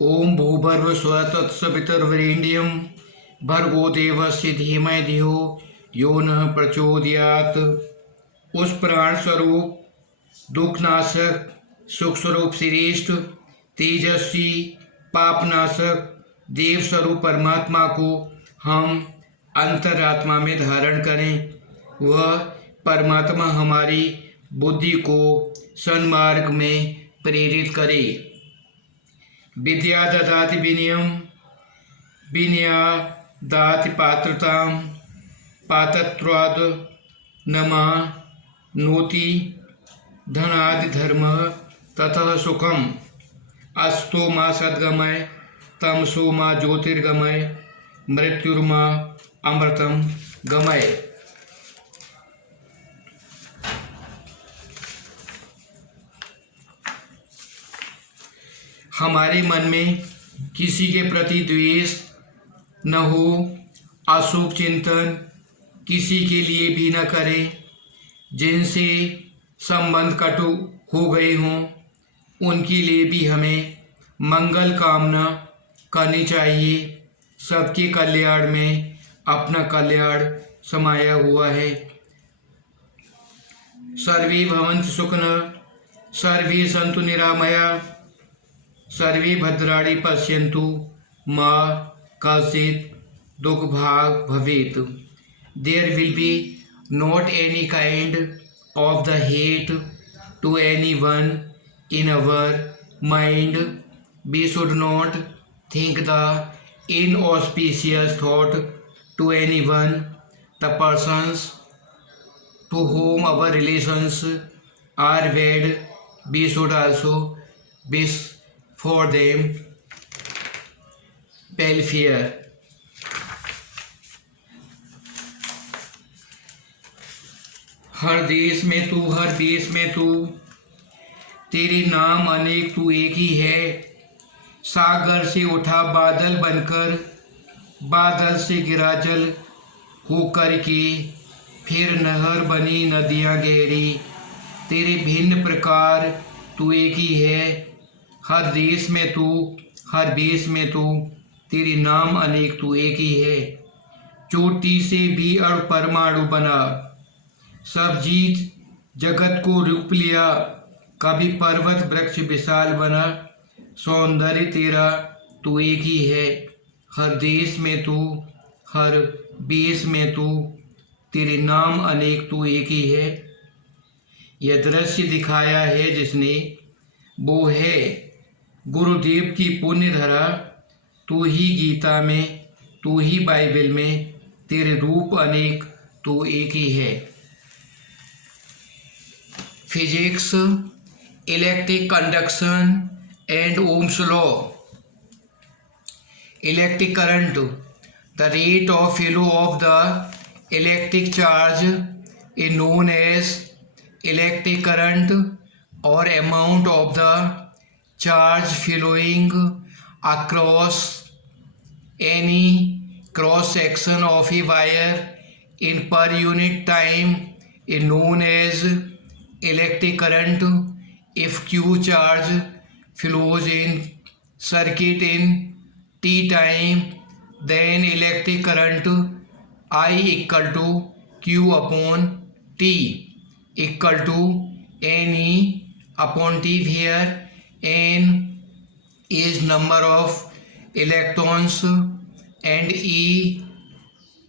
ओम भूर्भुवः स्वः तत्सवितुर्वरेण्यं भर्गो देवस्य धीमहि धियो यो नः प्रचोदयात्। उस प्राण स्वरूप दुखनाशक सुख स्वरूप श्रेष्ठ तेजस्वी पापनाशक देव स्वरूप परमात्मा को हम अंतरात्मा में धारण करें। वह परमात्मा हमारी बुद्धि को सन्मार्ग में प्रेरित करे। विद्या ददाति विनयम विनया दाति पात्रतां पात्रत्वाद् नमा नोति धनादि धर्म ततः सुखम अस्तो मा सद्गमय तमसो मा ज्योतिर्गमय मृत्युर्मा अमृतम गमय। हमारे मन में किसी के प्रति द्वेष न हो, अशुभ चिंतन किसी के लिए भी न करें। जिनसे संबंध कटु हो गए हों उनके लिए भी हमें मंगल कामना करनी चाहिए। सबके कल्याण में अपना कल्याण समाया हुआ है। सर्वे भवन्तु सुखिनः सर्वे सन्तु निरामया सर्वे भद्राणि पश्यन्तु मा कश्चित् दुख भाग भवेत्। There will be not any kind of the hate to anyone in our mind. We should not think the inauspicious thought to anyone. The persons to whom our relations are bad, we should also wish for them welfare. हर देश में तू हर देश में तू, तेरे नाम अनेक तू एक ही है। सागर से उठा बादल बनकर, बादल से गिरा जल होकर के, फिर नहर बनी नदियाँ गहरी। तेरे भिन्न प्रकार तू एक ही है। हर देश में तू हर देश में तू, तेरे नाम अनेक तू एक ही है। चोटी से भी अणु परमाणु बना, सब जीव जगत को रूप लिया। कभी पर्वत वृक्ष विशाल बना, सौंदर्य तेरा तू एक ही है। हर देश में तू हर देश में तू, तेरे नाम अनेक तू एक ही है। यह दृश्य दिखाया है जिसने, वो है गुरुदेव की पुण्य धरा। तू ही गीता में, तू ही बाइबल में, तेरे रूप अनेक तू एक ही है। Physics, electric conduction and Ohm's law. Electric current, the rate of flow of the electric charge is known as electric current और amount of the charge flowing across any cross section of a wire in per unit time is known as electric current. If Q charge flows in circuit in T time, then electric current I equal to Q upon T equal to NE upon T, where N is number of electrons and E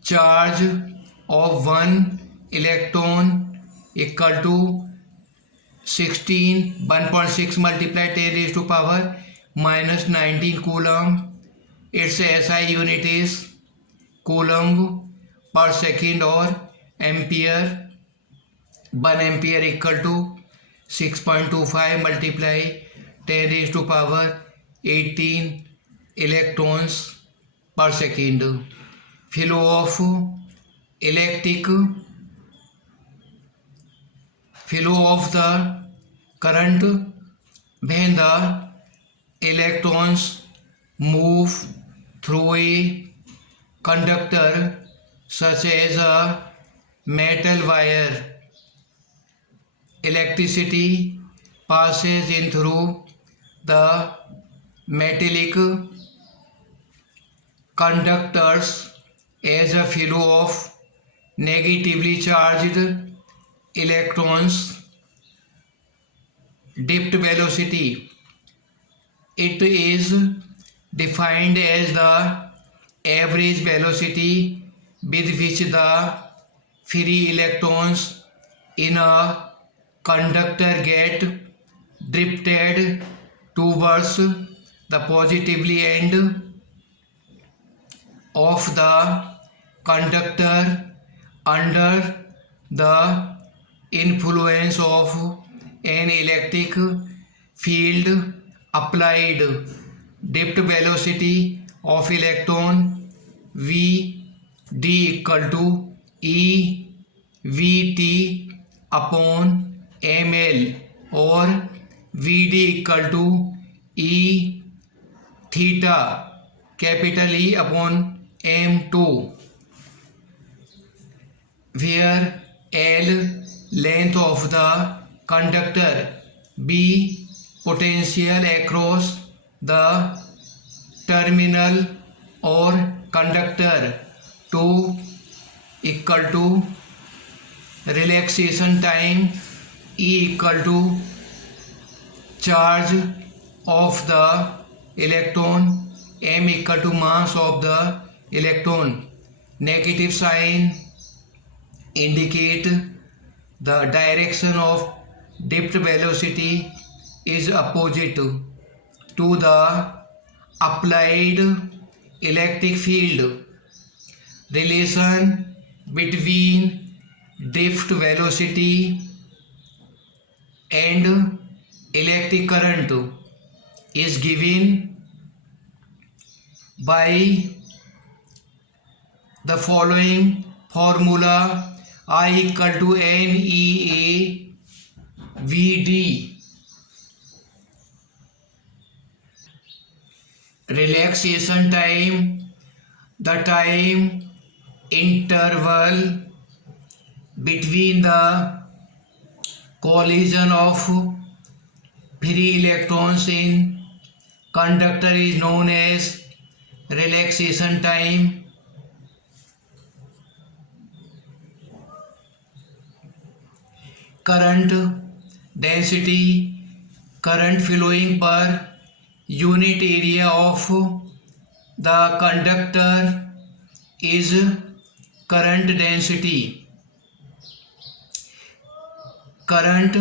charge of one electron equal to 1.6 multiplied 10 raised to power minus 19 coulomb. Its SI unit is coulomb per second or ampere. 1 ampere equal to 6.25 multiply 10 raised to power 18 electrons per second. Flow of electric, flow of the current when the electrons move through a conductor such as a metal wire. Electricity passes in through the metallic conductors as a flow of negatively charged electrons. Drift velocity, it is defined as the average velocity with which the free electrons in a conductor get drifted towards the positively end of the conductor under the influence of an electric field applied. Drift velocity of electron v d equal to e vt upon ml or vd equal to e theta capital E upon m2, where L length of the conductor, B potential across the terminal or conductor, 2 equal to relaxation time, E equal to charge of the electron, m equal to mass of the electron. Negative sign indicate the direction of drift velocity is opposite to the applied electric field. Relation between drift velocity and electric current is given by the following formula: I equal to NEA VD. Relaxation time, the time interval between the collision of free electrons in conductor is known as relaxation time. Current density, current flowing per unit area of the conductor is current density. Current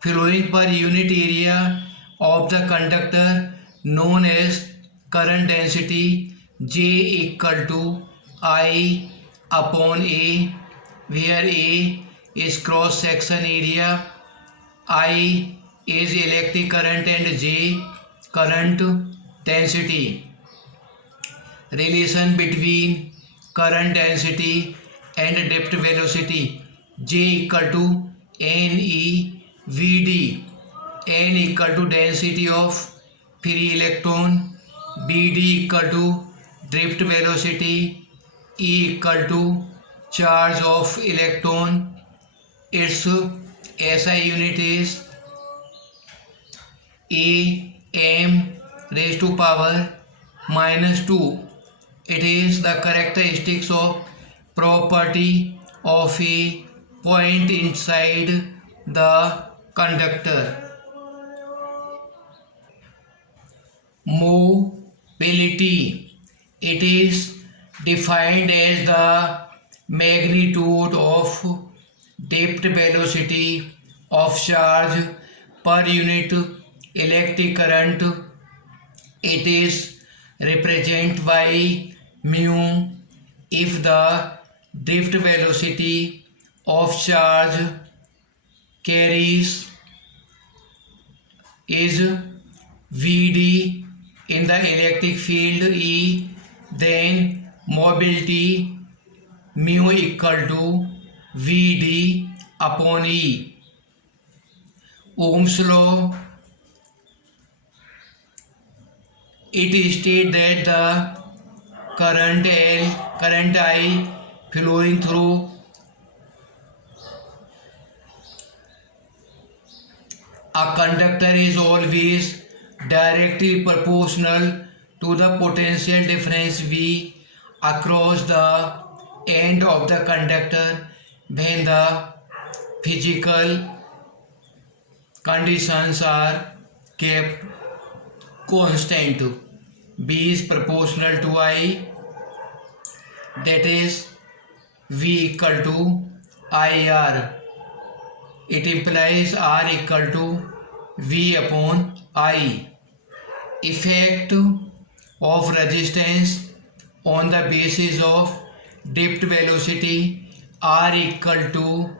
flowing per unit area of the conductor known as current density, J equal to I upon A, where A is cross section area, I is electric current and J current density. Relation between current density and drift velocity, J equal to NE VD. N equal to density of free electron, BD equal to drift velocity, E equal to charge of electron. Its SI unit is AM raised to power -2. It is the characteristics of property of a point inside the conductor. Mobility, it is defined as the magnitude of drift velocity of charge per unit electric current. It is represented by mu if the drift velocity of charge carries is Vd in the electric field E, then mobility mu equal to Vd upon E. Ohm's law, it states that the current I flowing through a conductor is always directly proportional to the potential difference V across the end of the conductor when the physical conditions are kept constant. B is proportional to I, that is V equal to IR. It implies R equal to V upon I. Effect of resistance on the basis of drift velocity R equal to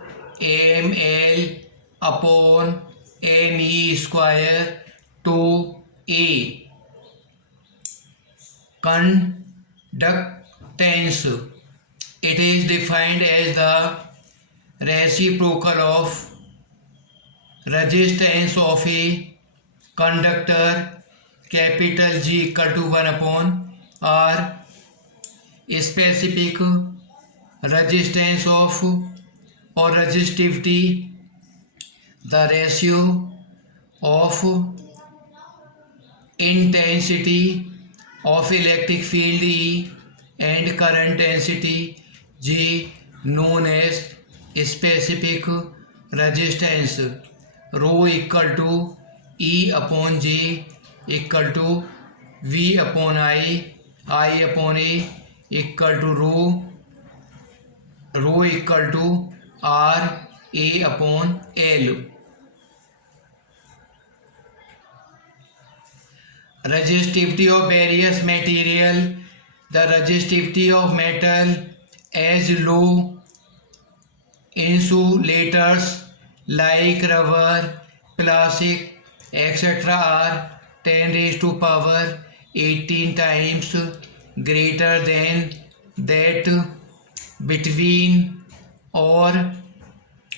ml upon ne square to A. Conductance, it is defined as the reciprocal of resistance of a conductor capital G equal to 1 upon R. Specific resistance of or resistivity, the ratio of intensity of electric field E and current density G, known as specific resistance. Rho equal to E upon J equal to V upon I upon A equal to rho equal to R A upon L. Resistivity of various material, the resistivity of metal as low insulators like rubber, plastic, etc. are 10 raised to power 18 times greater than that between or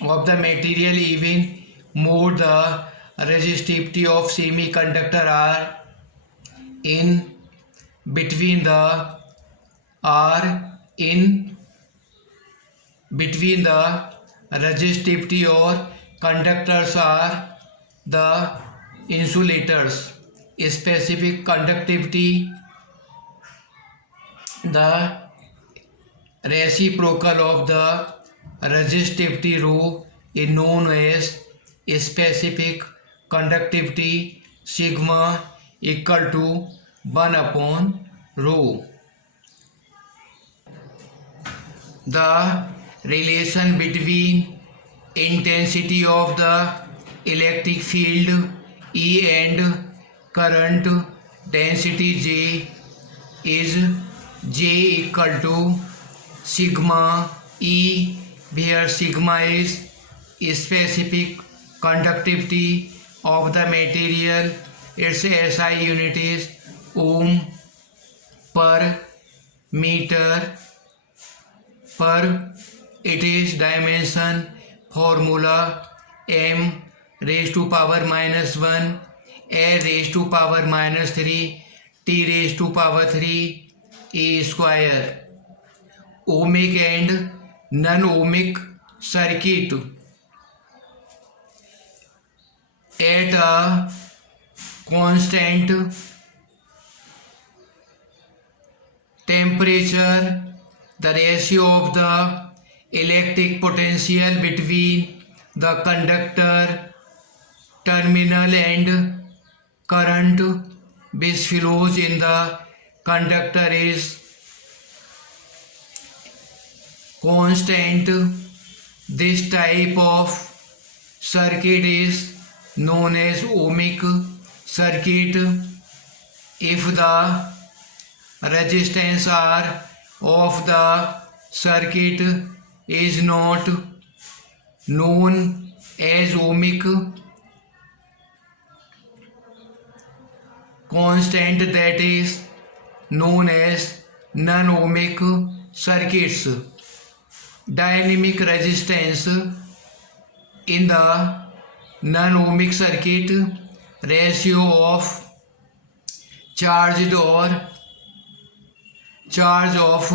of the material. Even more, the resistivity of semiconductor are in between the resistivity or conductors are the insulators. Specific conductivity, the reciprocal of the resistivity rho is known as specific conductivity sigma equal to 1 upon rho. The relation between intensity of the electric field E and current density J is J equal to sigma E, where sigma is specific conductivity of the material. Its SI unit is ohm per meter per. It is dimension formula m raised to power minus 1 a raised to power minus 3 t raised to power 3 a square. Ohmic and non-ohmic circuit. At a constant temperature, the ratio of the electric potential between the conductor terminal and current which flows in the conductor is constant. This type of circuit is known as ohmic circuit. If the resistance R of the circuit is not known as ohmic constant, that is known as non-ohmic circuits. Dynamic resistance in the non-ohmic circuit, ratio of charge of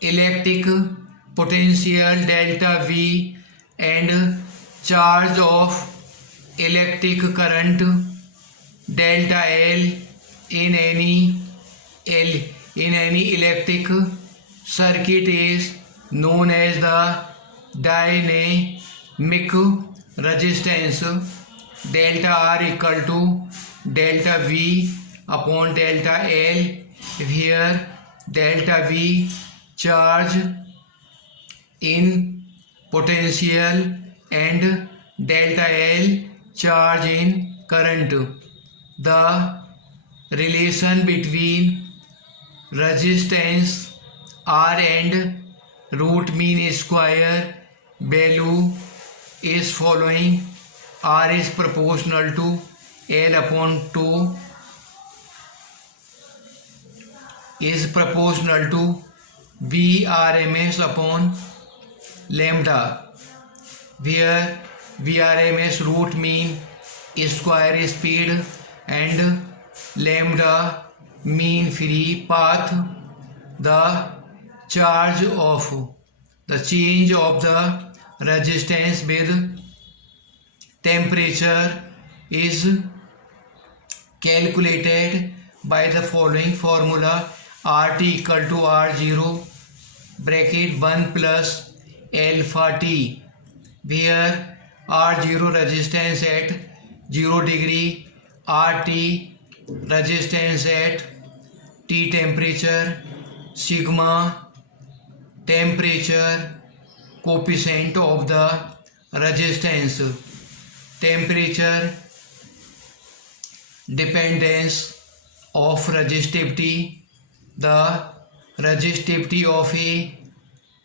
electric potential delta V and charge of electric current delta L in any electric circuit is known as the dynamic resistance. Delta R equal to delta V upon delta L, where delta V charge in potential and delta L charge in current. The relation between resistance R and root mean square value is following. R is proportional to L upon 2 is proportional to Vrms upon lambda, where Vrms root mean square speed and lambda mean free path. The change of the resistance with temperature is calculated by the following formula. RT equal to R0 bracket 1 plus alpha T, where R0 resistance at 0 degree, RT resistance at T temperature, sigma temperature coefficient of the resistance, temperature dependence of resistivity. The resistivity of a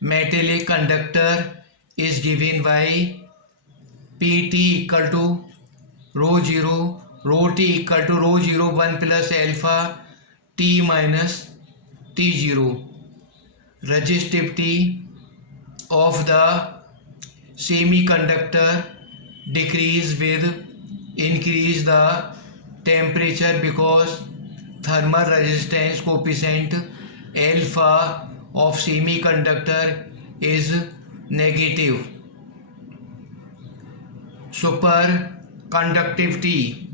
metallic conductor is given by Pt equal to rho 0, rho t equal to rho 0 1 plus alpha t minus t0. Resistivity of the semiconductor decrease with increase the temperature because thermal resistance coefficient alpha of semiconductor is negative. Superconductivity.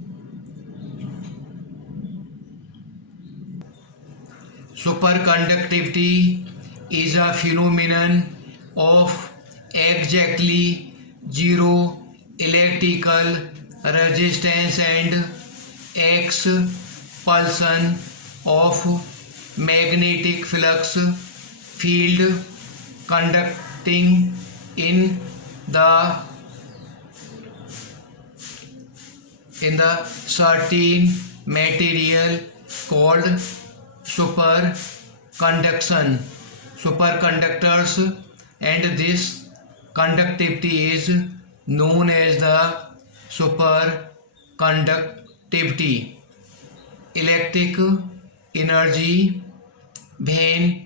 Superconductivity is a phenomenon of exactly zero electrical resistance and expulsion of magnetic flux field conducting in the certain material called superconductors, and this conductivity is known as the superconductivity. Electric energy when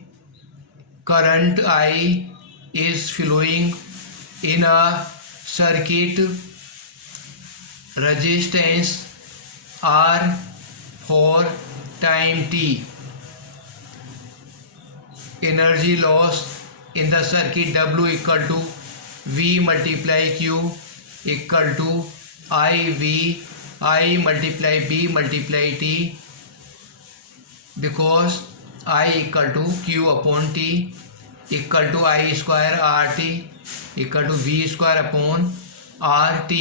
current I is flowing in a circuit, resistance R for time t, energy loss in the circuit W equal to V multiply Q equal to I multiply B multiply T, because I equal to Q upon T equal to I square RT equal to V square upon RT.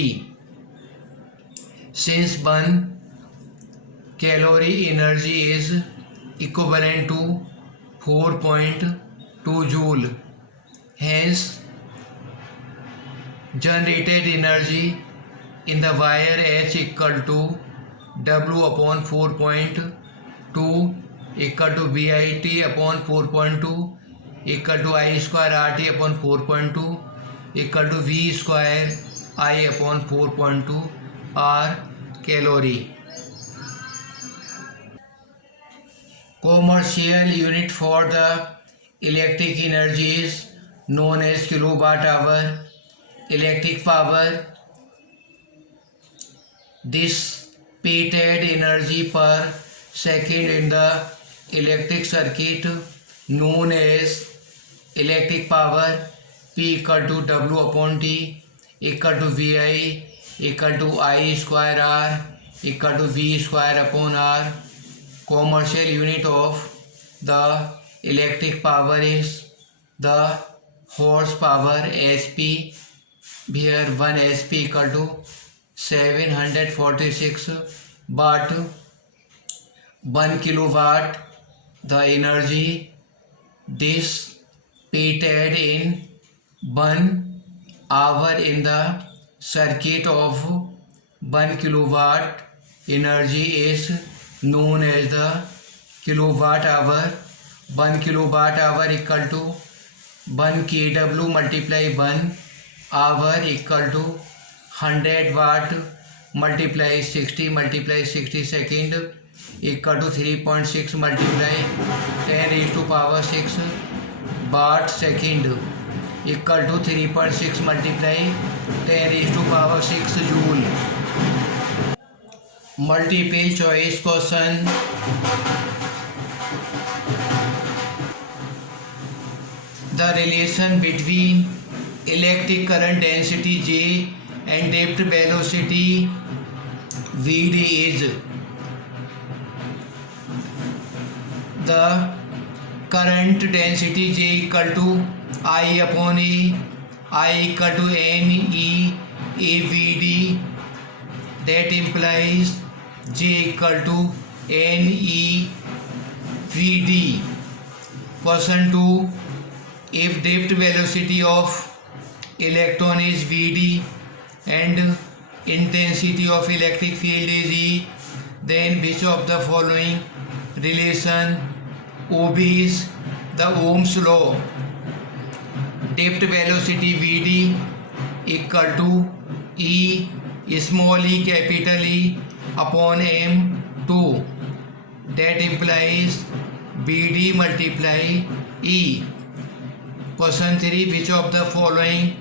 Since 1 calorie energy is equivalent to 4.2 joule, hence generated energy in the wire H equal to W upon 4.2 equal to VIT upon 4.2 equal to I square RT upon 4.2 equal to V square I upon 4.2 R calorie. Commercial unit for the electric energy is known as kilowatt hour. Electric power dissipated energy per second in the electric circuit known as electric power. P equal to W upon T equal to VI equal to I square R equal to V square upon R. Commercial unit of the electric power is the horsepower HP, where 1 HP equal to 746 watt. 1 kilowatt the energy dissipated in 1 hour in the circuit of 1 kilowatt energy is known as the kilowatt hour. 1 kilowatt hour equal to 1 kW multiply 1 hour equal to 100 watt multiply 60 second equal to 3.6 multiply 10 raised to power 6 watt second equal to 3.6 multiply 10 raised to power 6 joule. Multiple choice question. The relation between electric current density J and depth velocity Vd is the current density J equal to I upon A, I equal to NE AVD, that implies J equal to NE VD. Question 2. If depth velocity of electron is Vd and intensity of electric field is E, then which of the following relation obeys the Ohm's law? Depth velocity Vd equal to E small e capital E upon m2, that implies Vd multiply E. Question 3. Which of the following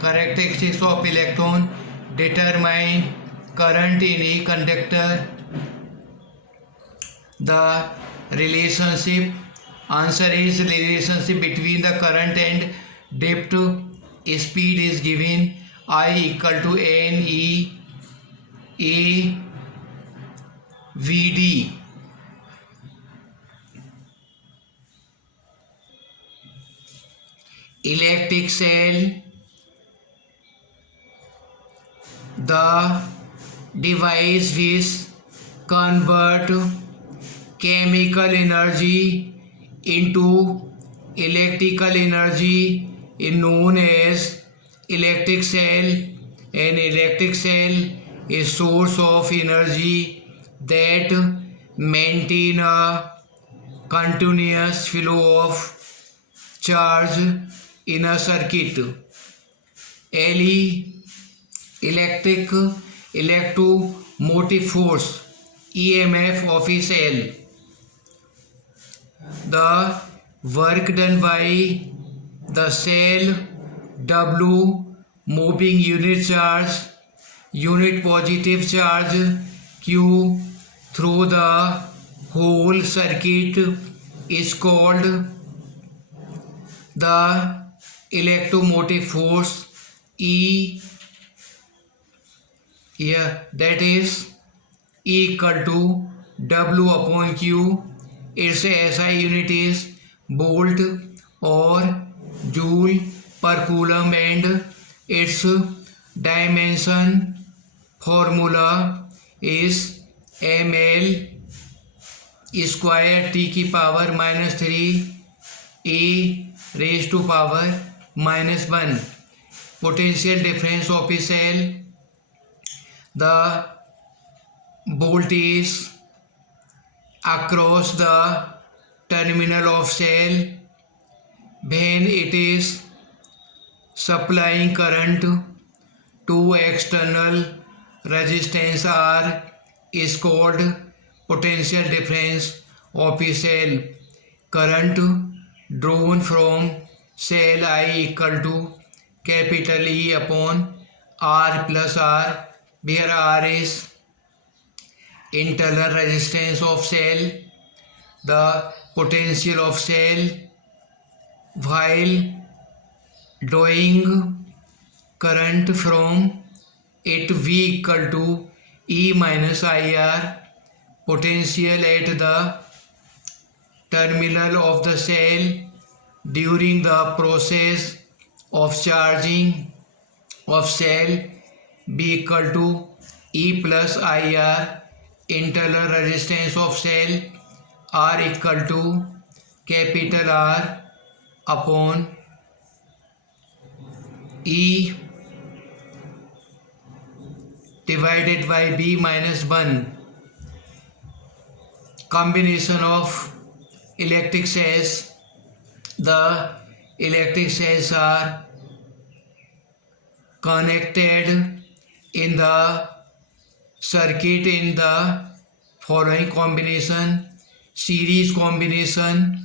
characteristics of electron determine current in a conductor? The relationship answer is relationship between the current and depth speed is given I equal to NE A VD. Electric cell, the device which convert chemical energy into electrical energy is known as electric cell. An electric cell is source of energy that maintain a continuous flow of charge in a circuit. Electric electromotive force EMF of a cell. The work done by the cell W, moving unit charge, unit positive charge Q through the whole circuit is called the electromotive force E. That is E equal to W upon Q. Its SI unit is volt or joule per coulomb and its dimension formula is ml square t की power -3 a raised to power -1. Potential difference of a cell. The voltage across the terminal of cell when it is supplying current to external resistance R is called potential difference of a cell. Current drawn from cell I equal to capital E upon R plus R, where R is internal resistance of cell. The potential of cell while drawing current from it V equal to E minus IR, potential at the terminal of the cell during the process of charging of cell, be equal to E plus IR, internal resistance of cell, R equal to capital R upon E divided by B minus 1. Combination of electric cells. The electric cells are connected in the circuit in the following combination: series combination,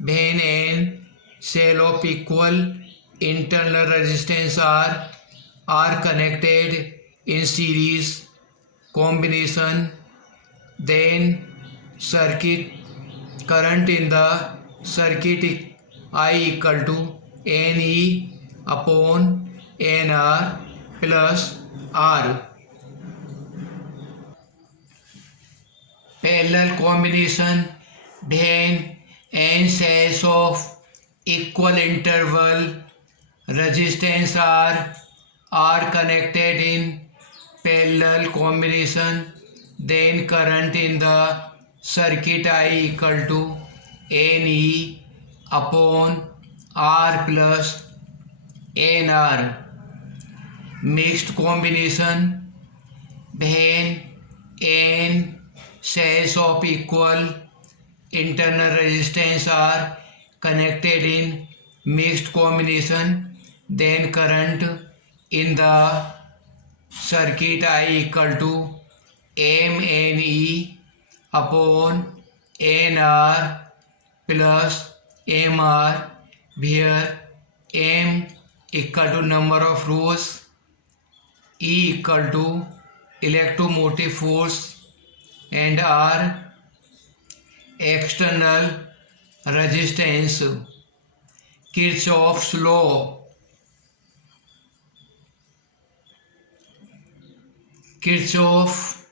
when n cell of equal internal resistance are connected in series combination, then circuit current in the circuit I equal to Ne upon Nr plus R. Parallel combination, when n cells of equal interval resistance are connected in parallel combination, then current in the circuit I equal to Ne upon R plus Nr. Mixed combination, when n cells of equal internal resistance are connected in mixed combination, then current in the circuit I equal to Mne upon Nr plus Mr, where M equal to number of rows, E equal to electromotive force, and R external resistance. Kirchhoff's law. Kirchhoff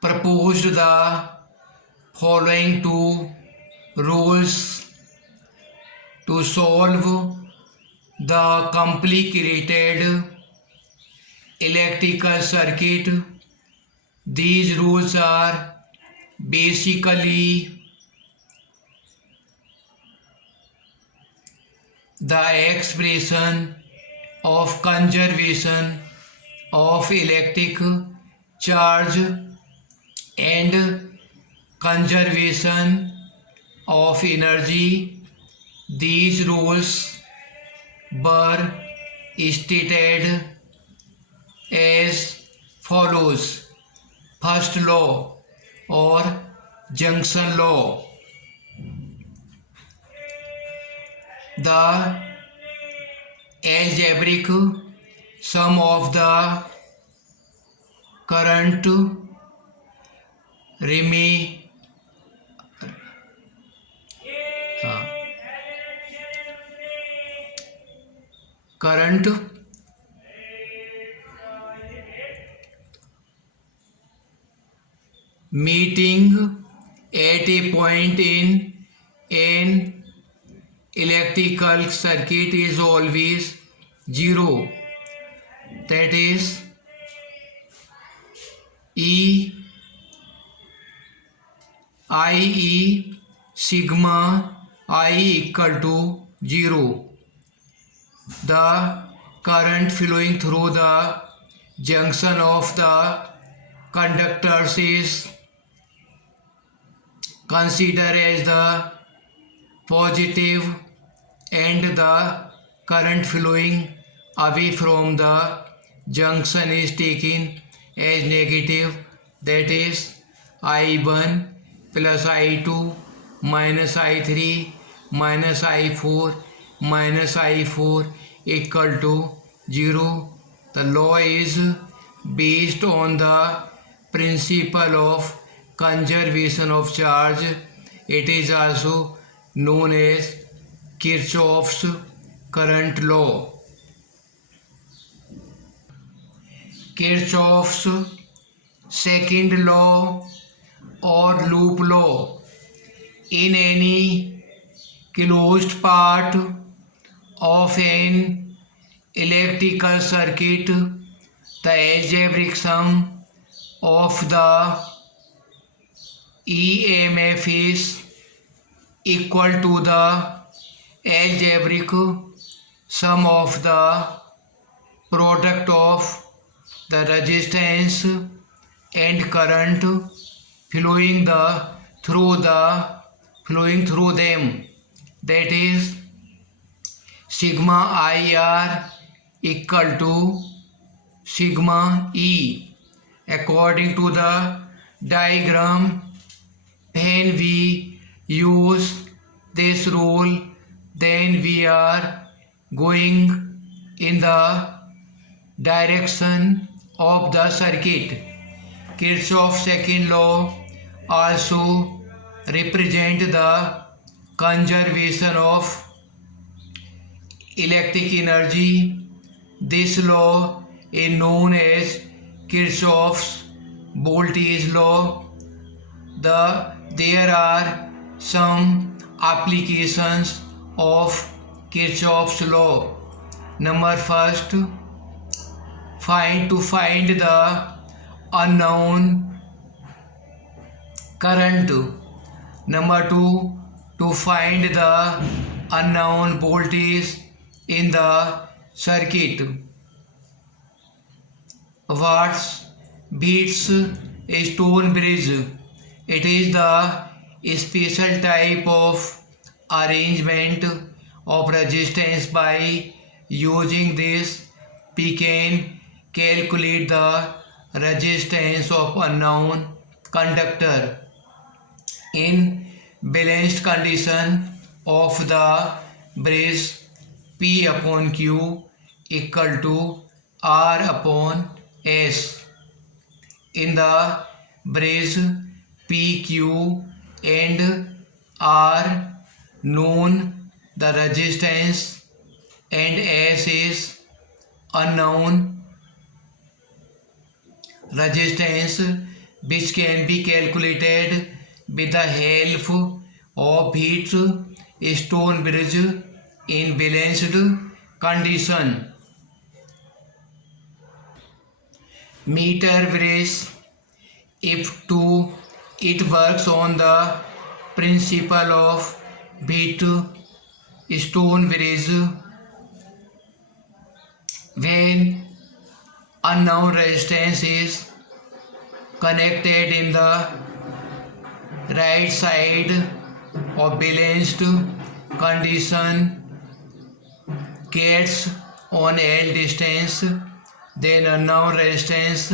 proposed the following two rules to solve the complicated electrical circuit. These rules are basically the expression of conservation of electric charge and conservation of energy. These rules were stated as follows. First law or junction law. The algebraic sum of the current meeting at a point in an electrical circuit is always 0. That is, E IE sigma I equal to 0. The current flowing through the junction of the conductors is considered as the positive, and the current flowing away from the junction is taken as negative. That is, I1 plus I2 minus I3 minus I4 minus I4 equal to 0. The law is based on the principle of conservation of charge. It is also known as Kirchhoff's current law. Kirchhoff's second law or loop law. In any closed part of an electrical circuit, the algebraic sum of the EMF is equal to the algebraic sum of the product of the resistance and current flowing through them, that is sigma IR equal to sigma E. According to the diagram, when we use this rule, then we are going in the direction of the circuit. Kirchhoff's second law also represents the conservation of electric energy. This law is known as Kirchhoff's voltage law. There are some applications of Kirchhoff's law. Number first, find the unknown current. Number two, to find the unknown voltage in the circuit. Watts beats a stone bridge. It is the special type of arrangement of resistance. By using this, we can calculate the resistance of unknown conductor in balanced condition of the bridge. P upon Q equal to R upon S. In the bridge, P, Q and R known, the resistance, and S is unknown resistance, which can be calculated with the help of each stone bridge in balanced condition. Meter bridge, it works on the principle of beat stone bridge. When unknown resistance is connected in the right side of balanced condition, gets on L distance, then unknown resistance